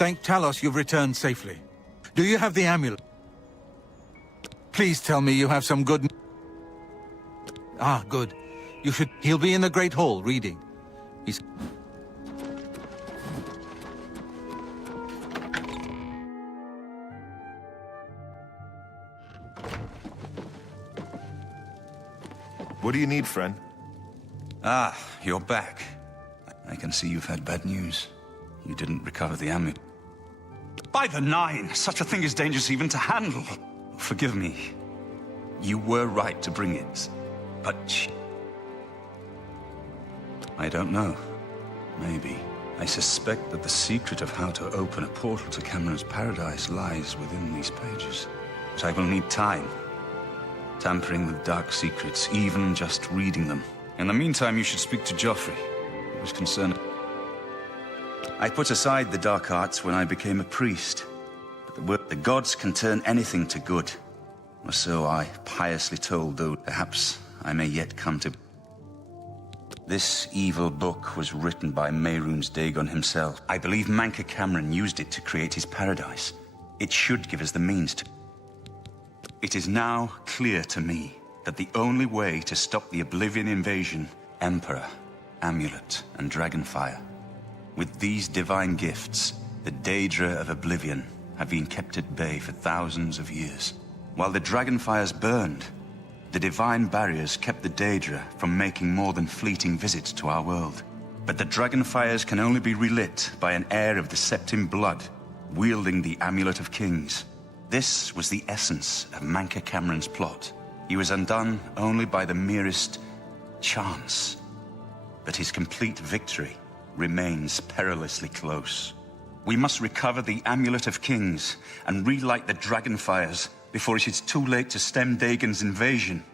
Thank Talos you've returned safely. Do you have the amulet? Please tell me you have some good... Ah, good. You should... He'll be in the Great Hall, reading. He's... What do you need, friend? Ah, you're back. I can see you've had bad news. You didn't recover the amulet. By the Nine! Such a thing is dangerous even to handle. Forgive me. You were right to bring it, but... I don't know. Maybe. I suspect that the secret of how to open a portal to Cameron's paradise lies within these pages. But I will need time. Tampering with dark secrets, even just reading them. In the meantime, you should speak to Joffrey. He was concerned. I put aside the dark arts when I became a priest. But the gods can turn anything to good. Or so I piously told, though perhaps I may yet come to... This evil book was written by Mehrunes Dagon himself. I believe Manca Cameron used it to create his paradise. It should give us the means to... It is now clear to me that the only way to stop the Oblivion invasion, Emperor, Amulet, and Dragonfire. With these divine gifts, the Daedra of Oblivion have been kept at bay for thousands of years. While the Dragonfires burned, the divine barriers kept the Daedra from making more than fleeting visits to our world. But the Dragonfires can only be relit by an heir of the Septim blood, wielding the Amulet of Kings. This was the essence of Manca Cameron's plot. He was undone only by the merest chance. But his complete victory remains perilously close. We must recover the Amulet of Kings and relight the Dragonfires before it is too late to stem Dagon's invasion.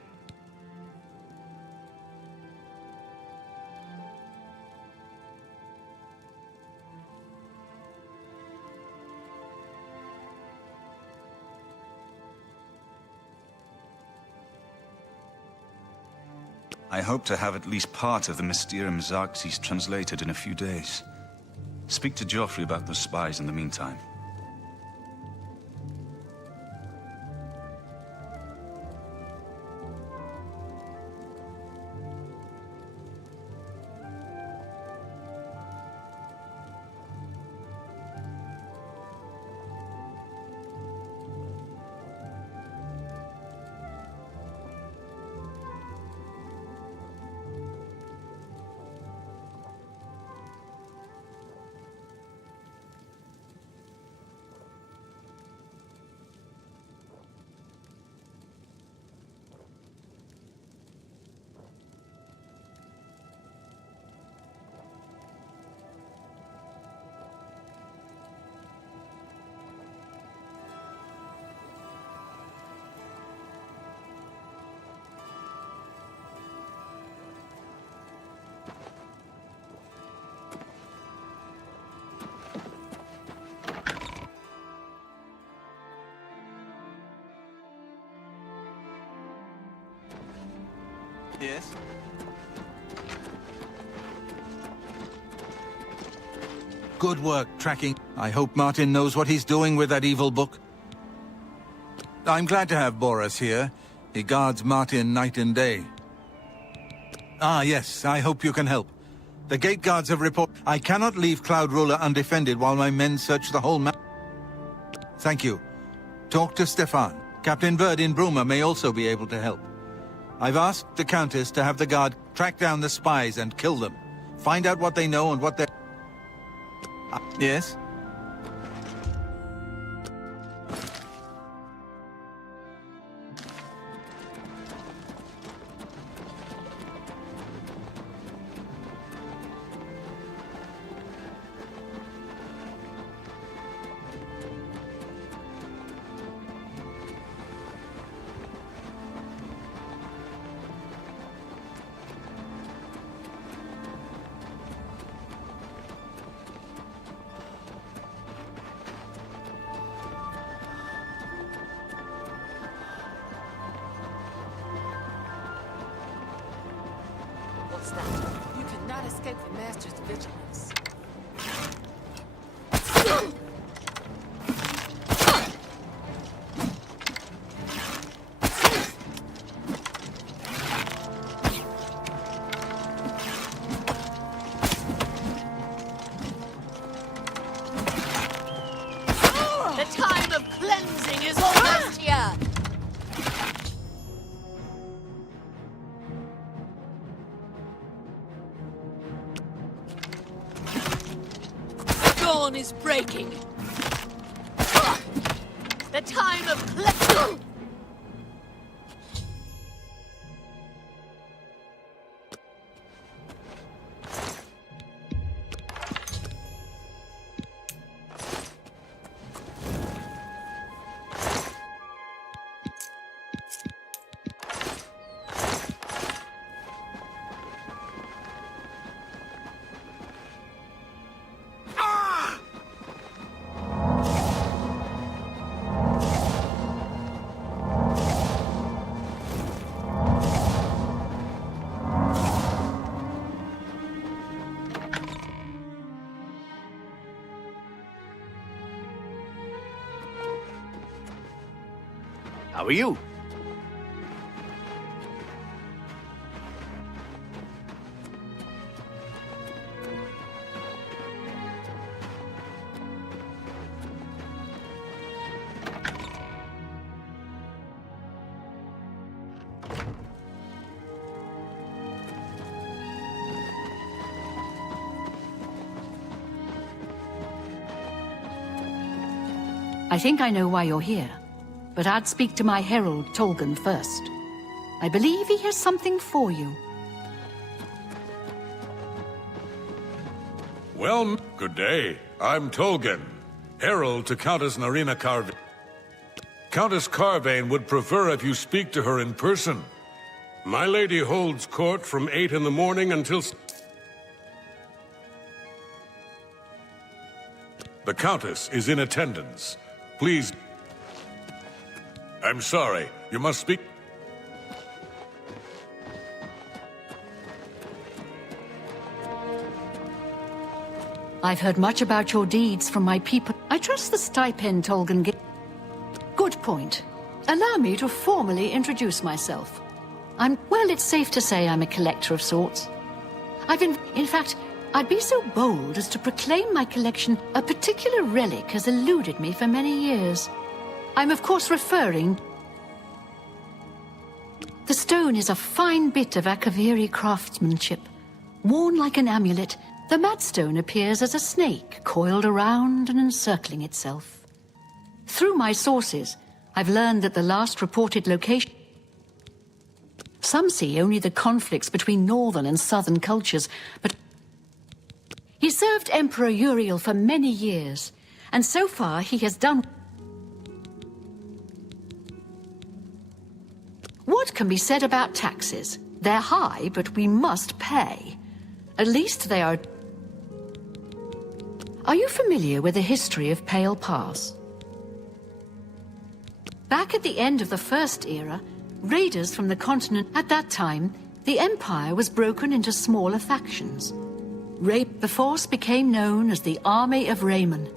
I hope to have at least part of the Mysterium Xarxes translated in a few days. Speak to Joffrey about those spies in the meantime. Yes? Good work, tracking. I hope Martin knows what he's doing with that evil book. I'm glad to have Boris here. He guards Martin night and day. Ah, yes, I hope you can help. The gate guards have reported... I cannot leave Cloud Ruler undefended while my men search the whole map. Thank you. Talk to Stefan. Captain Bird in Bruma may also be able to help. I've asked the Countess to have the guard track down the spies and kill them. Find out what they know and what they're... Yes? What's that? You cannot escape the Master's vigilance. is almost here! The dawn is breaking. The time of collection! How are you? I think I know why you're here, but I'd speak to my herald, Tolgan, first. I believe he has something for you. Well, good day. I'm Tolgan, herald to Countess Narina Carvane. Countess Carvane would prefer if you speak to her in person. My lady holds court from 8 in the morning until... The Countess is in attendance. Please... I'm sorry. You must speak... I've heard much about your deeds from my people. I trust the stipend Tolgan gave. Good point. Allow me to formally introduce myself. Well, it's safe to say I'm a collector of sorts. In fact, I'd be so bold as to proclaim my collection a particular relic has eluded me for many years. I'm of course referring... The stone is a fine bit of Akaviri craftsmanship. Worn like an amulet, the Madstone appears as a snake coiled around and encircling itself. Through my sources, I've learned that the last reported location... Some see only the conflicts between northern and southern cultures, but... He served Emperor Uriel for many years, and so far he has done... What can be said about taxes? They're high, but we must pay. At least they are... Are you familiar with the history of Pale Pass? Back at the end of the First Era, raiders from the continent at that time, the Empire was broken into smaller factions. The force became known as the Army of Raymond.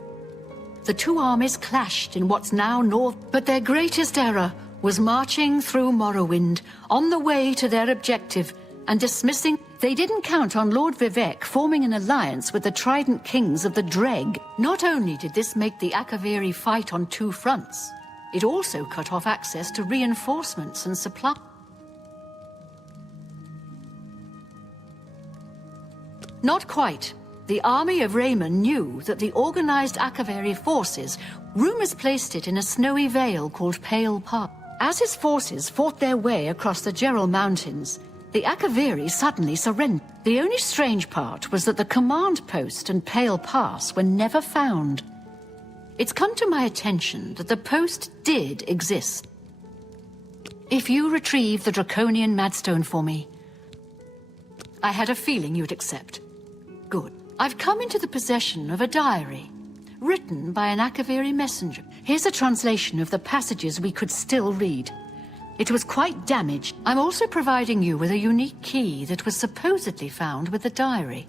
The two armies clashed in what's now north, but their greatest error was marching through Morrowind on the way to their objective and dismissing... They didn't count on Lord Vivek forming an alliance with the Trident Kings of the Dreg. Not only did this make the Akaviri fight on two fronts, it also cut off access to reinforcements and supply. Not quite. The army of Raymond knew that the organized Akaviri forces, rumors placed it in a snowy vale called Pale Pass. As his forces fought their way across the Gerald Mountains, the Akaviri suddenly surrendered. The only strange part was that the command post and Pale Pass were never found. It's come to my attention that the post did exist. If you retrieve the Draconian Madstone for me, I had a feeling you'd accept. Good. I've come into the possession of a diary, written by an Akaviri messenger. Here's a translation of the passages we could still read. It was quite damaged. I'm also providing you with a unique key that was supposedly found with the diary.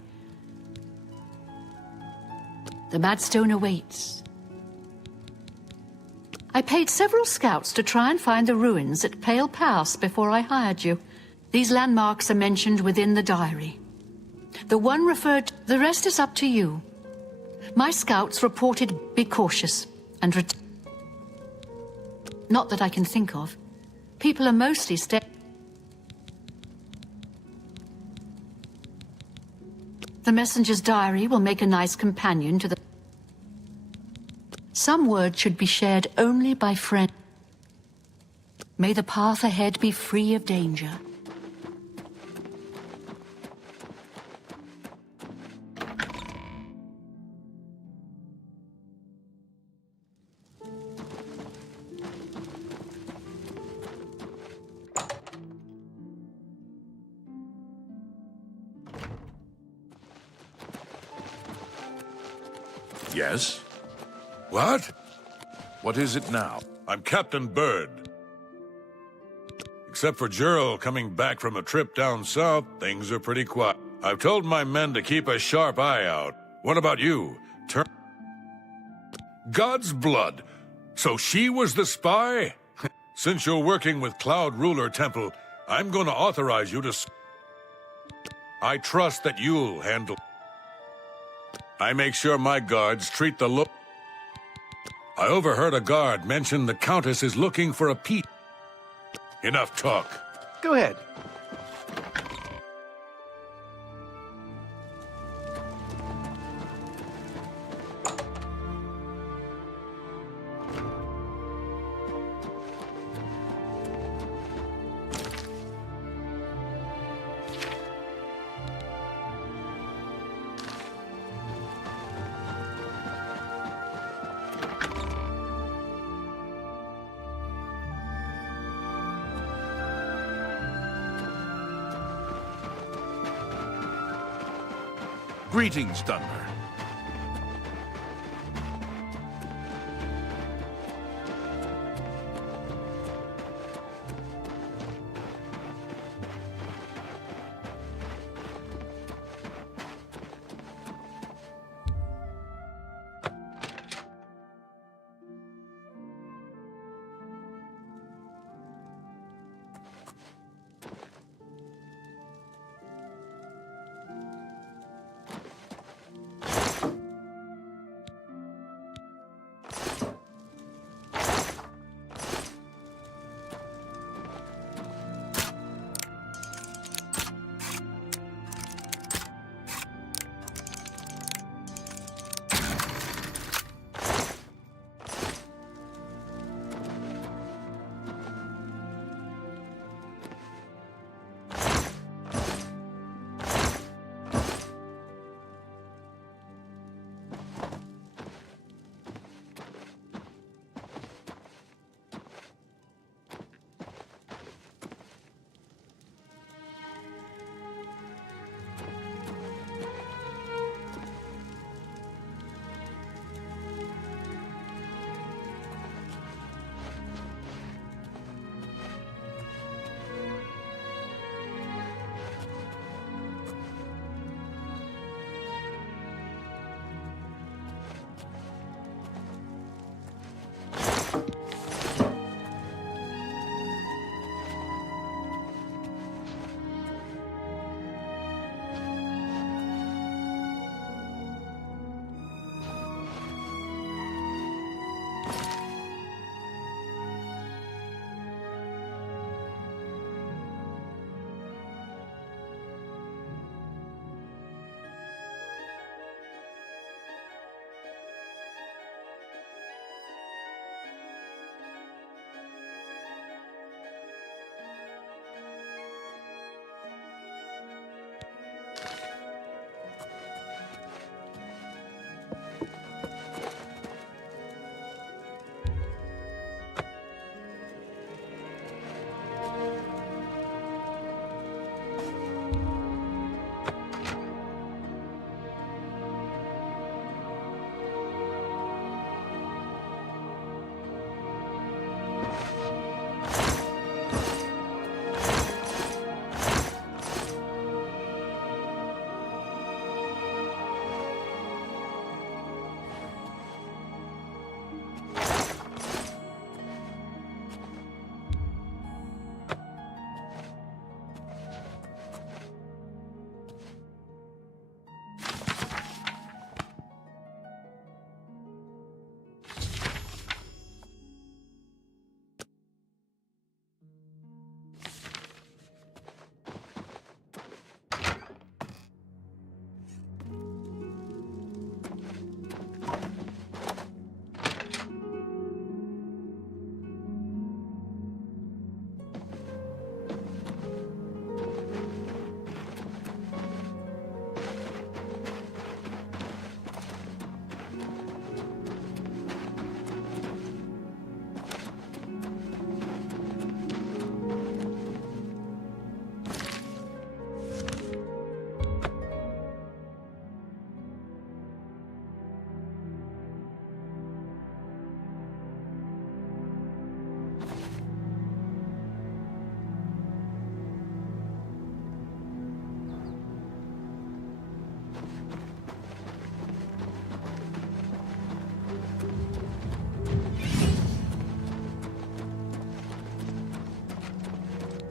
The Madstone awaits. I paid several scouts to try and find the ruins at Pale Pass before I hired you. These landmarks are mentioned within the diary. The one referred to, the rest is up to you. My scouts reported, be cautious, and Not that I can think of. People are mostly The messenger's diary will make a nice companion to the... Some word should be shared only by friends. May the path ahead be free of danger. Yes? What? What is it now? I'm Captain Bird. Except for Gerald coming back from a trip down south, things are pretty quiet. I've told my men to keep a sharp eye out. What about you? God's blood! So she was the spy? Since you're working with Cloud Ruler Temple, I'm going to authorize you to... I trust that you'll handle... I make sure my guards treat the I overheard a guard mention the Countess is looking for a peat. Enough talk. Go ahead. Greetings, Thunder.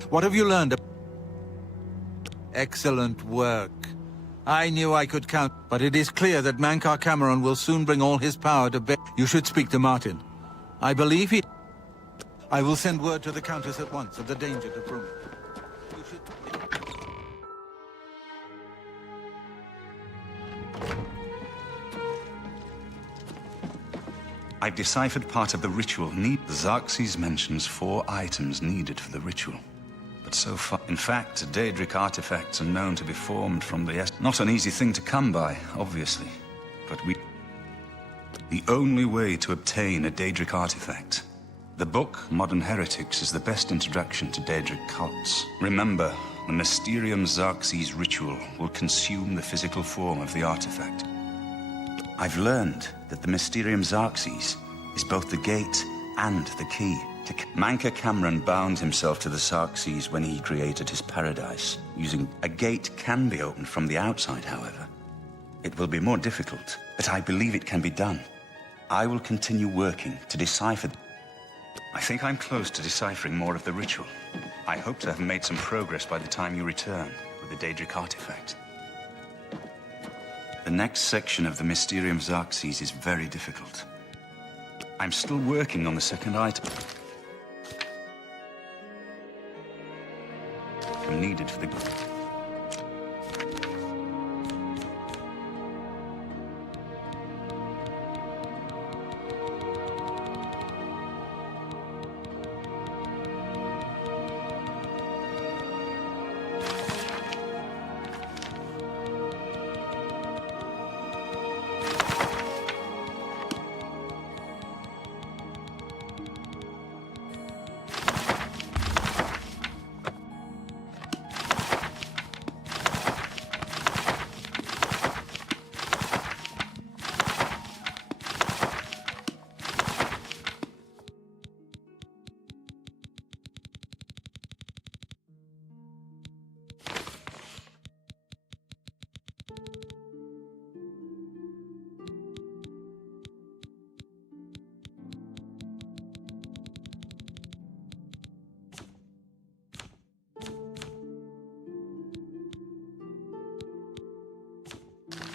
What have you learned? Excellent work. I knew I could count, but it is clear that Mankar Cameron will soon bring all his power to bear. You should speak to Martin. I believe he... I will send word to the Countess at once of the danger to Bruma. You should... I've deciphered part of the ritual. Xerxes mentions 4 items needed for the ritual. But so far, in fact, Daedric artifacts are known to be formed from the not an easy thing to come by, obviously. But the only way to obtain a Daedric artifact. The book, Modern Heretics, is the best introduction to Daedric cults. Remember, the Mysterium Xerxes ritual will consume the physical form of the artifact. I've learned that the Mysterium Xerxes is both the gate and the key. Mankar Cameron bound himself to the Xerxes when he created his paradise. A gate can be opened from the outside, however. It will be more difficult, but I believe it can be done. I will continue working to decipher. I think I'm close to deciphering more of the ritual. I hope to have made some progress by the time you return with the Daedric artifact. The next section of the Mysterium Xerxes is very difficult. I'm still working on the second item. Needed for the...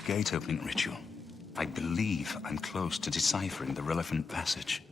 Gate opening ritual. I believe I'm close to deciphering the relevant passage.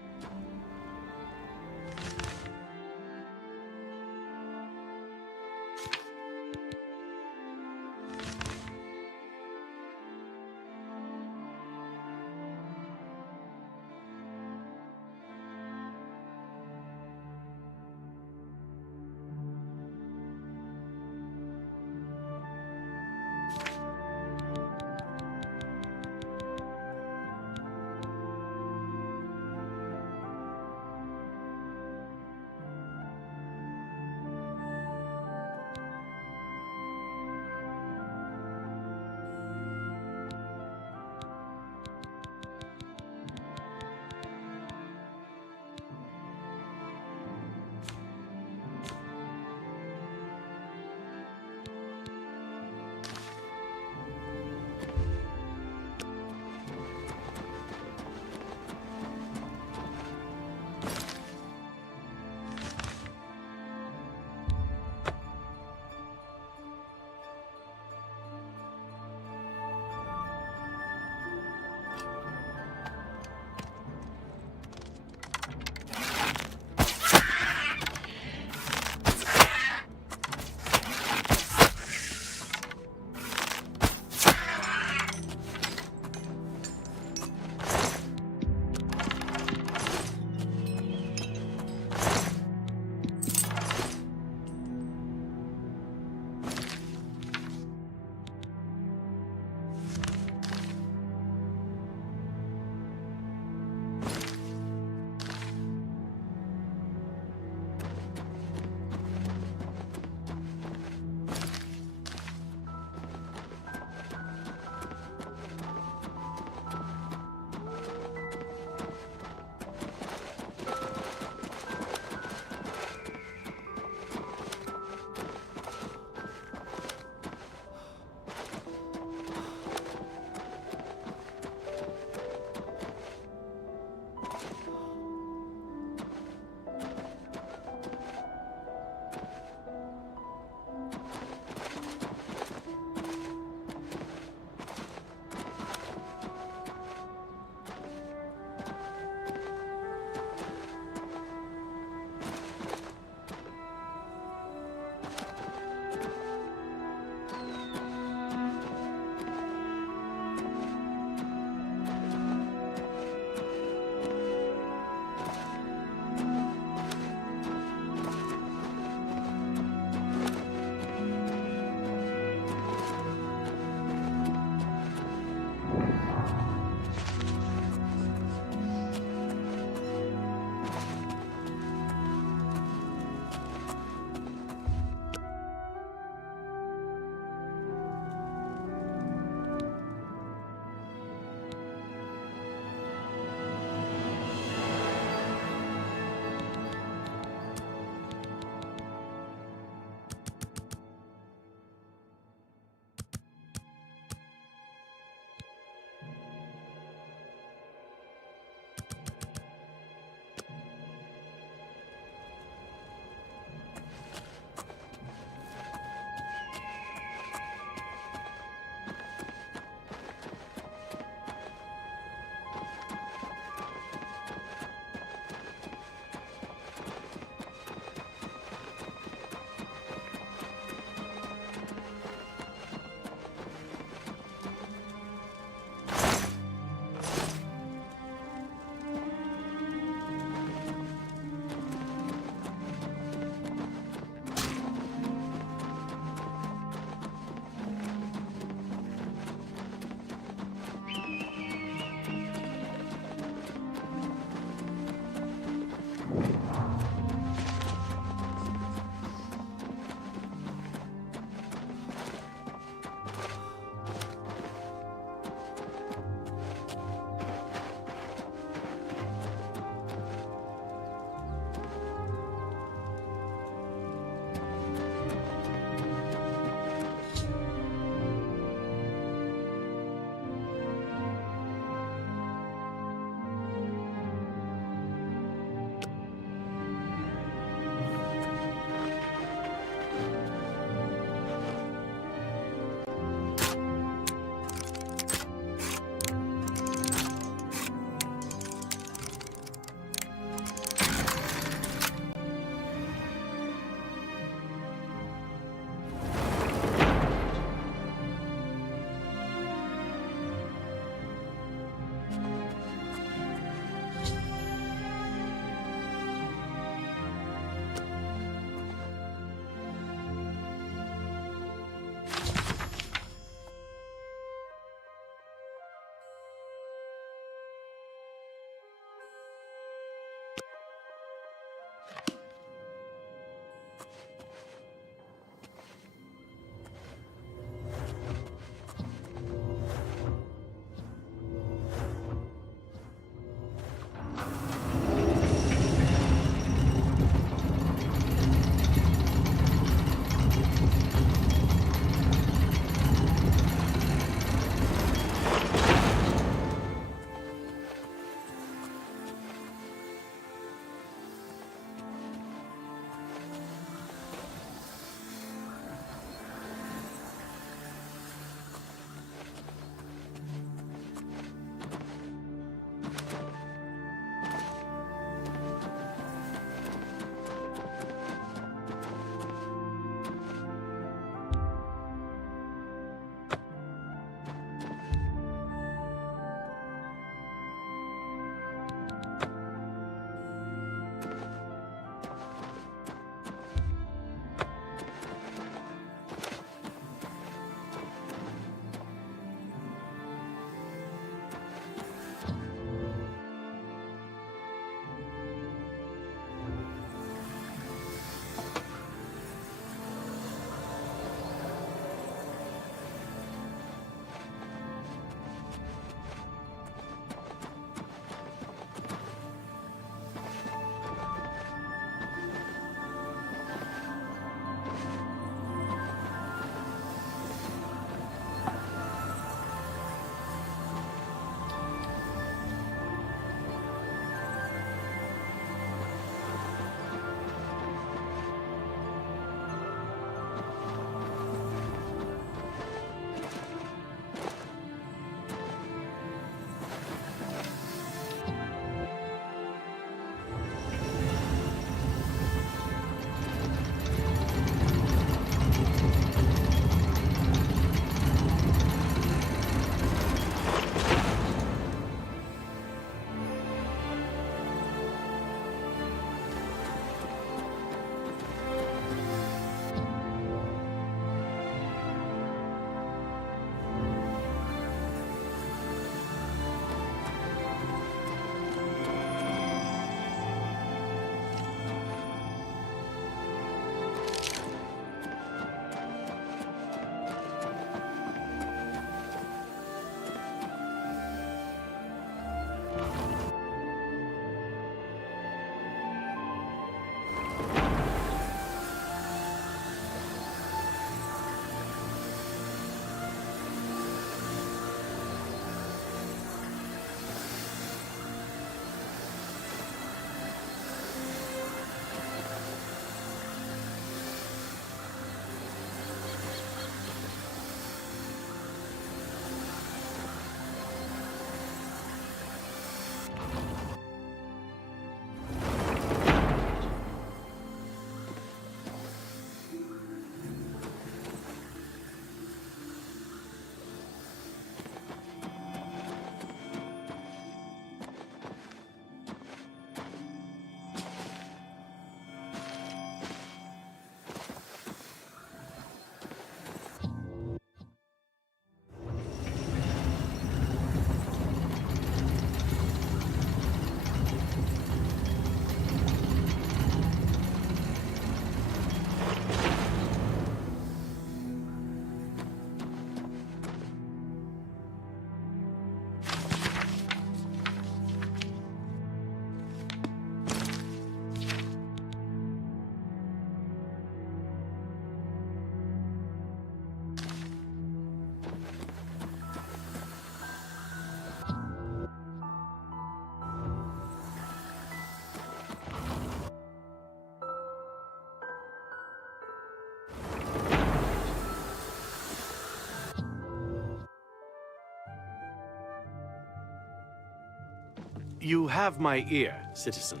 You have my ear, citizen.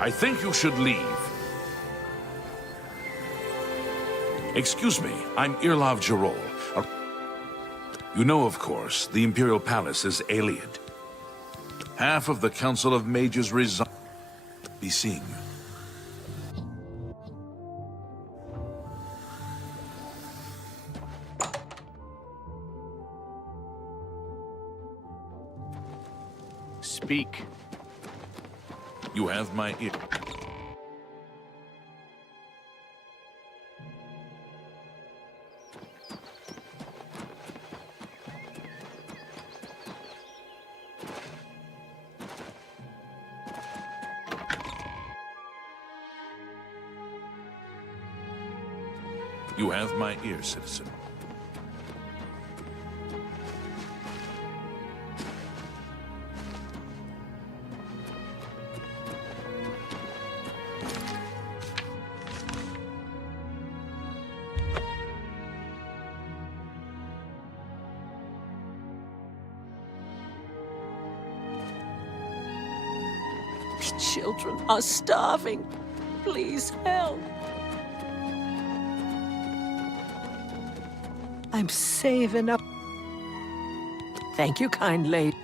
I think you should leave. Excuse me, I'm Irlav Jarol. You know, of course, the Imperial Palace is Aliad. Half of the Council of Mages resign. Be seeing you. Speak. You have my ear. You have my ear, citizen. Children are starving. Please help. I'm saving up. Thank you, kind lady.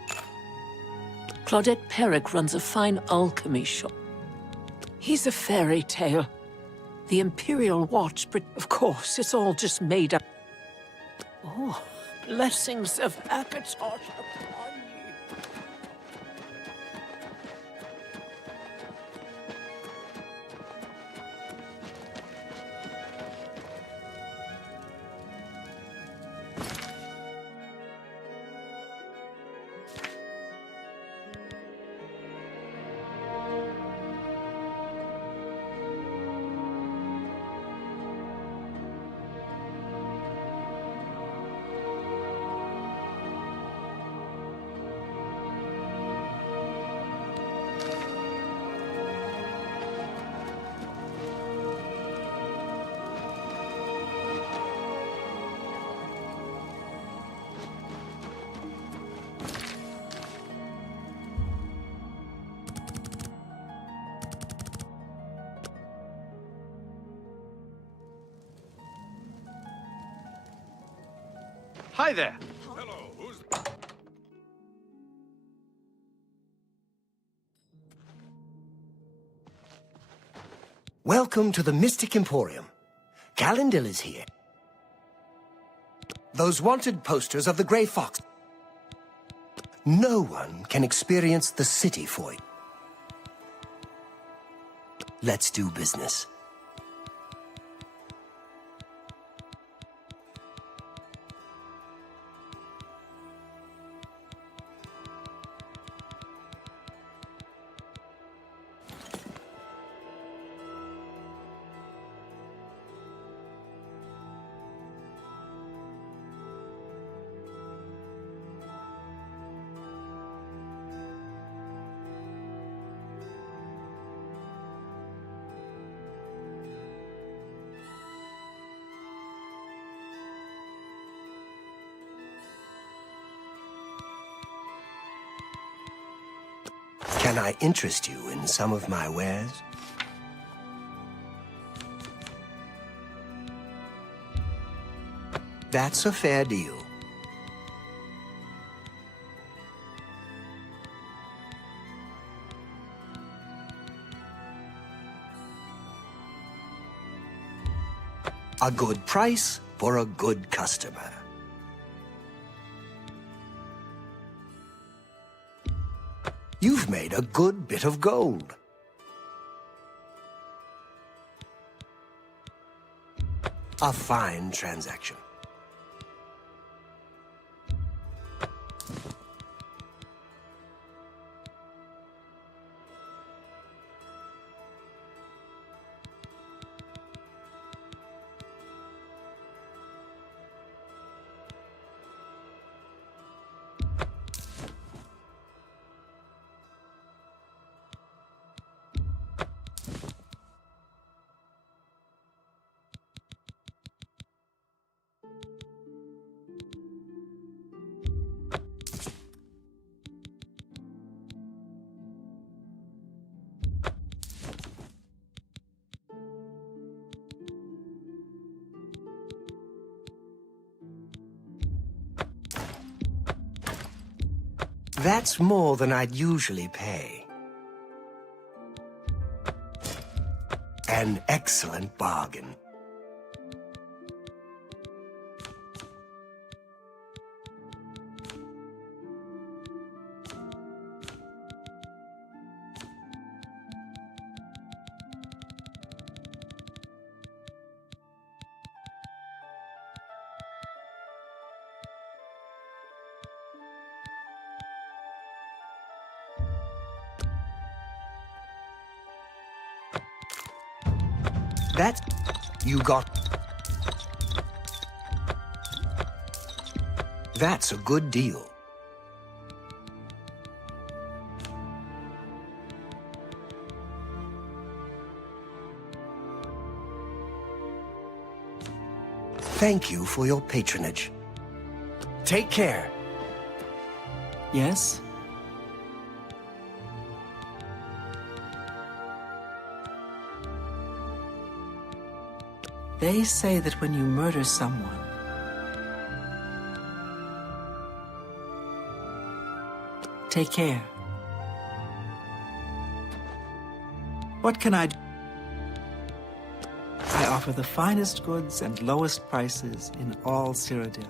Claudette Perrick runs a fine alchemy shop. He's a fairy tale. The Imperial Watch, but of course, it's all just made up. Oh, blessings of Akatosh upon you. Hi there. Hello, who's... Welcome to the Mystic Emporium. Calendil is here. Those wanted posters of the Grey Fox. No one can experience the city for you. Let's do business. Can I interest you in some of my wares? That's a fair deal. A good price for a good customer. You've made a good bit of gold. A fine transaction. That's more than I'd usually pay. An excellent bargain. That you got. That's a good deal. Thank you for your patronage. Take care. Yes? They say that when you murder someone, take care. What can I do? I offer the finest goods and lowest prices in all Cyrodiil.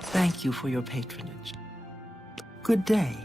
Thank you for your patronage. Good day.